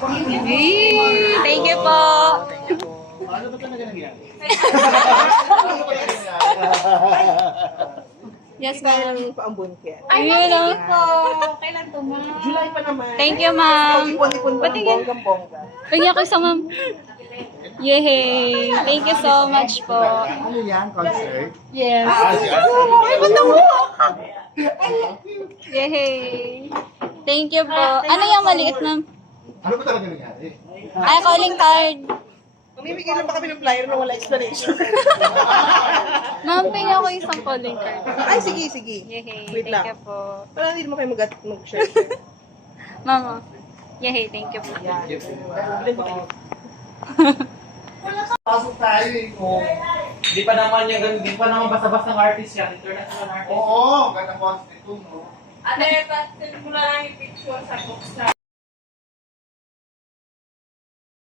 Thank you po. Ano ba talaga nangyari? Yes, ma'am. Paambon kaya. Ayun lang. Kailan to, ma? July pa naman. Thank you, ma'am. Ipon-ipon pa ng Patingin. bonggang-bongga. Tingnan ko isa, ma'am. Yay! Thank you so much po. Ano yan? Concert? Yes. Ay, ba't mo? Yay! Thank you po. Ano yung maliit, ma'am? Ano ba talaga nangyari? Ay, calling card. Mamimigay lang ba kami ng flyer na wala explanation? Ma'am, tingnan ko isang calling card. Ay, sige, sige. Yay! Wait Thank lang. you po. Para hindi naman kayo mag-share. Mama. Yay! Thank you po. Pasok tayo eh. Oh. Di pa naman basta-basta ng artist yan, international artist. Oo, ganda mo ito, no? Ate, pastel mo na lang yung picture sa box.